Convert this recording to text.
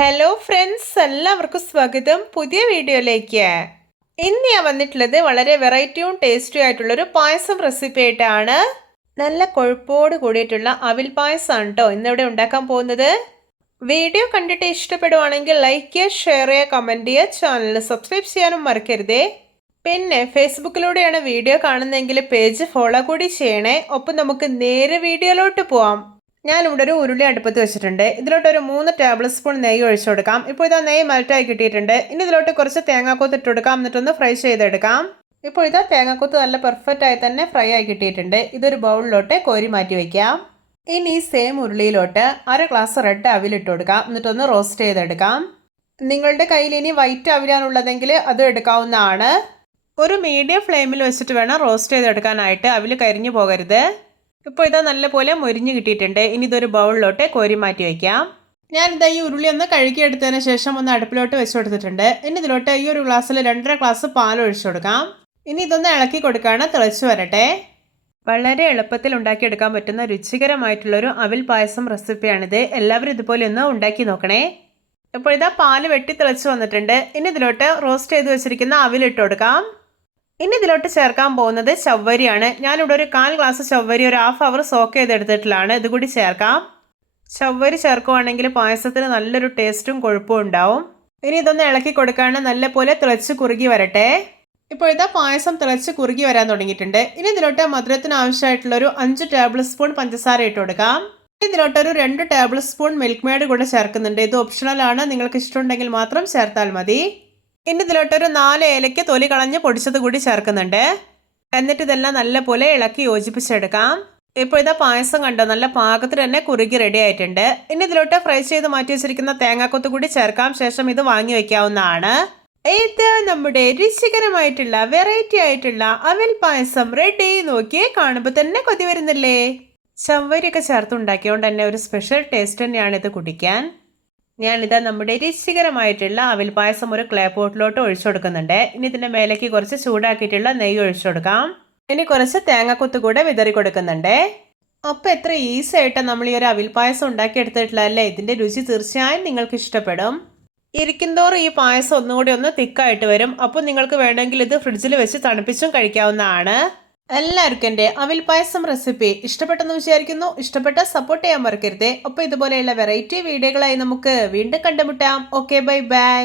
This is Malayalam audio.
ഹലോ ഫ്രണ്ട്സ്, എല്ലാവർക്കും സ്വാഗതം പുതിയ വീഡിയോയിലേക്ക്. ഇന്ന് ഞാൻ വന്നിട്ടുള്ളത് വളരെ വെറൈറ്റിയും ടേസ്റ്റിയും ആയിട്ടുള്ളൊരു പായസം റെസിപ്പി ആയിട്ടാണ്. നല്ല കൊഴുപ്പോട് കൂടിയിട്ടുള്ള അവിൽ പായസമാണ് കേട്ടോ ഇന്നിവിടെ ഉണ്ടാക്കാൻ പോകുന്നത്. വീഡിയോ കണ്ടിട്ട് ഇഷ്ടപ്പെടുവാണെങ്കിൽ ലൈക്ക് ചെയ്യുക, ഷെയർ ചെയ്യുക, കമൻറ്റ് ചെയ്യുക, ചാനൽ സബ്സ്ക്രൈബ് ചെയ്യാനും മറക്കരുതേ. പിന്നെ ഫേസ്ബുക്കിലൂടെയാണ് വീഡിയോ കാണുന്നതെങ്കിൽ പേജ് ഫോളോ കൂടി ചെയ്യണേ. ഒപ്പം നമുക്ക് നേരെ വീഡിയോയിലോട്ട് പോവാം. ഞാനിവിടെ ഒരു ഉരുളി അടുപ്പത്ത് വെച്ചിട്ടുണ്ട്. ഇതിലോട്ട് ഒരു 3 ടേബിൾ സ്പൂൺ നെയ്യ് ഒഴിച്ചു കൊടുക്കാം. ഇപ്പോൾ ഇതാ നെയ്യ് മെൽറ്റായി കിട്ടിയിട്ടുണ്ട്. ഇനി ഇതിലോട്ട് കുറച്ച് തേങ്ങാക്കൊത്ത് ഇട്ട് കൊടുക്കാം, എന്നിട്ടൊന്ന് ഫ്രൈ ചെയ്തെടുക്കാം. ഇപ്പോൾ ഇതാ തേങ്ങാക്കൊത്ത് നല്ല പെർഫെക്റ്റ് ആയി തന്നെ ഫ്രൈ ആയി കിട്ടിയിട്ടുണ്ട്. ഇതൊരു ബൗളിലോട്ട് കോരി മാറ്റി വയ്ക്കാം. ഇനി സെയിം ഉരുളിയിലോട്ട് 1/2 ഗ്ലാസ് റെഡ് അവിലിട്ട് കൊടുക്കാം, എന്നിട്ടൊന്ന് റോസ്റ്റ് ചെയ്തെടുക്കാം. നിങ്ങളുടെ കയ്യിൽ ഇനി വൈറ്റ് അവിലാണുള്ളതെങ്കിൽ അതും എടുക്കാവുന്നതാണ്. ഒരു മീഡിയം ഫ്ലെയിമിൽ വെച്ചിട്ട് വേണം റോസ്റ്റ് ചെയ്തെടുക്കാനായിട്ട്. അവിൽ കരിഞ്ഞു പോകരുത്. ഇപ്പോൾ ഇതാ നല്ലപോലെ മൊരിഞ്ഞ് കിട്ടിയിട്ടുണ്ട്. ഇനി ഇതൊരു ബൗളിലോട്ട് കോരി മാറ്റി വയ്ക്കാം. ഞാനിതാ ഈ ഉരുളി ഒന്ന് കഴുകിയെടുത്തതിന് ശേഷം ഒന്ന് അടുപ്പിലോട്ട് വെച്ച് കൊടുത്തിട്ടുണ്ട്. ഇനി ഇതിലോട്ട് ഈ ഒരു ഗ്ലാസ്സിൽ 2.5 ഗ്ലാസ് പാൽ ഒഴിച്ചു കൊടുക്കാം. ഇനി ഇതൊന്ന് ഇളക്കി കൊടുക്കുകയാണ്, തിളച്ച് വരട്ടെ. വളരെ എളുപ്പത്തിൽ ഉണ്ടാക്കിയെടുക്കാൻ പറ്റുന്ന രുചികരമായിട്ടുള്ളൊരു അവിൽ പായസം റെസിപ്പിയാണിത്. എല്ലാവരും ഇതുപോലെ ഒന്ന് ഉണ്ടാക്കി നോക്കണേ. ഇപ്പോൾ ഇതാ പാല് വെട്ടി തിളച്ച് വന്നിട്ടുണ്ട്. ഇനി ഇതിലോട്ട് റോസ്റ്റ് ചെയ്ത് വെച്ചിരിക്കുന്ന അവിലിട്ട് കൊടുക്കാം. ഇനി ഇതിലോട്ട് ചേർക്കാൻ പോകുന്നത് ചവ്വരിയാണ്. ഞാനിവിടെ ഒരു 1/4 ഗ്ലാസ് ചവ്വരി ഒരു 1/2 അവർ സോക്ക് ചെയ്തെടുത്തിട്ടുള്ളതാണ്. ഇത് കൂടി ചേർക്കാം. ചവ്വരി ചേർക്കുവാണെങ്കിൽ പായസത്തിന് നല്ലൊരു ടേസ്റ്റും കൊഴുപ്പും ഉണ്ടാവും. ഇനി ഇതൊന്ന് ഇളക്കി കൊടുക്കാണ്, നല്ലപോലെ തിളച്ച് കുറുകി വരട്ടെ. ഇപ്പോൾ ഇതാ പായസം തിളച്ച് കുറുകി വരാൻ തുടങ്ങിയിട്ടുണ്ട്. ഇനി ഇതിലോട്ട് മധുരത്തിന് ആവശ്യമായിട്ടുള്ളൊരു 5 ടേബിൾ സ്പൂൺ പഞ്ചസാര ഇട്ട് കൊടുക്കാം. ഇതിലോട്ടൊരു 2 ടേബിൾ സ്പൂൺ മിൽക്ക് മെയ്ഡ് കൂടെ ചേർക്കുന്നുണ്ട്. ഇത് ഓപ്ഷണലാണ്, നിങ്ങൾക്ക് ഇഷ്ടമുണ്ടെങ്കിൽ മാത്രം ചേർത്താൽ മതി. ഇനി ഇതിലോട്ടൊരു 4 ഏലയ്ക്ക് തൊലി കളഞ്ഞ് പൊടിച്ചത് കൂടി ചേർക്കുന്നുണ്ട്. എന്നിട്ട് ഇതെല്ലാം നല്ലപോലെ ഇളക്കി യോജിപ്പിച്ചെടുക്കാം. ഇപ്പോൾ ഇതാ പായസം കണ്ടോ, നല്ല പാകത്തിന് തന്നെ കുറുകി റെഡി ആയിട്ടുണ്ട്. ഇനി ഇതിലോട്ട് ഫ്രൈ ചെയ്ത് മാറ്റി വെച്ചിരിക്കുന്ന തേങ്ങാക്കൊത്ത് കൂടി ചേർക്കാം. ശേഷം ഇത് വാങ്ങി വെക്കാവുന്നതാണ്. ഇത് നമ്മുടെ രുചികരമായിട്ടുള്ള വെറൈറ്റി ആയിട്ടുള്ള അവിൽ പായസം റെഡി. നോക്കിയേ, കാണുമ്പോൾ തന്നെ കൊതി വരുന്നില്ലേ? ചവ്വരിയൊക്കെ ചേർത്തുണ്ടാക്കിയോണ്ട് തന്നെ ഒരു സ്പെഷ്യൽ ടേസ്റ്റ് തന്നെയാണ് ഇത് കുടിക്കാൻ. ഞാനിതാ നമ്മുടെ രുചികരമായിട്ടുള്ള അവിൽ പായസം ഒരു ക്ലേ പോട്ടിലോട്ട് ഒഴിച്ചു കൊടുക്കുന്നുണ്ട്. ഇനി ഇതിൻ്റെ മേലേക്ക് കുറച്ച് ചൂടാക്കിയിട്ടുള്ള നെയ്യ് ഒഴിച്ചു കൊടുക്കാം. ഇനി കുറച്ച് തേങ്ങാക്കൊത്ത് കൂടെ വിതറി കൊടുക്കുന്നുണ്ട്. അപ്പോൾ എത്ര ഈസി ആയിട്ടാണ് നമ്മൾ ഈ ഒരു അവിൽ പായസം ഉണ്ടാക്കിയെടുത്തിട്ടുള്ളതല്ലേ? ഇതിൻ്റെ രുചി തീർച്ചയായും നിങ്ങൾക്ക് ഇഷ്ടപ്പെടും. ഇരിക്കുന്തോറും ഈ പായസം ഒന്നുകൂടി ഒന്ന് തിക്കായിട്ട് വരും. അപ്പോൾ നിങ്ങൾക്ക് വേണമെങ്കിൽ ഇത് ഫ്രിഡ്ജിൽ വെച്ച് തണുപ്പിച്ചും കഴിക്കാവുന്നതാണ്. എല്ലാവർക്കും എൻ്റെ അവിൽ പായസം റെസിപ്പി ഇഷ്ടപ്പെട്ടെന്ന് വിചാരിക്കുന്നു. ഇഷ്ടപ്പെട്ട സപ്പോർട്ട് ചെയ്യാൻ മറക്കരുതേ. അപ്പോൾ ഇതുപോലെയുള്ള വെറൈറ്റി വീഡിയോകളായി നമുക്ക് വീണ്ടും കണ്ടുമുട്ടാം. Okay, bye bye.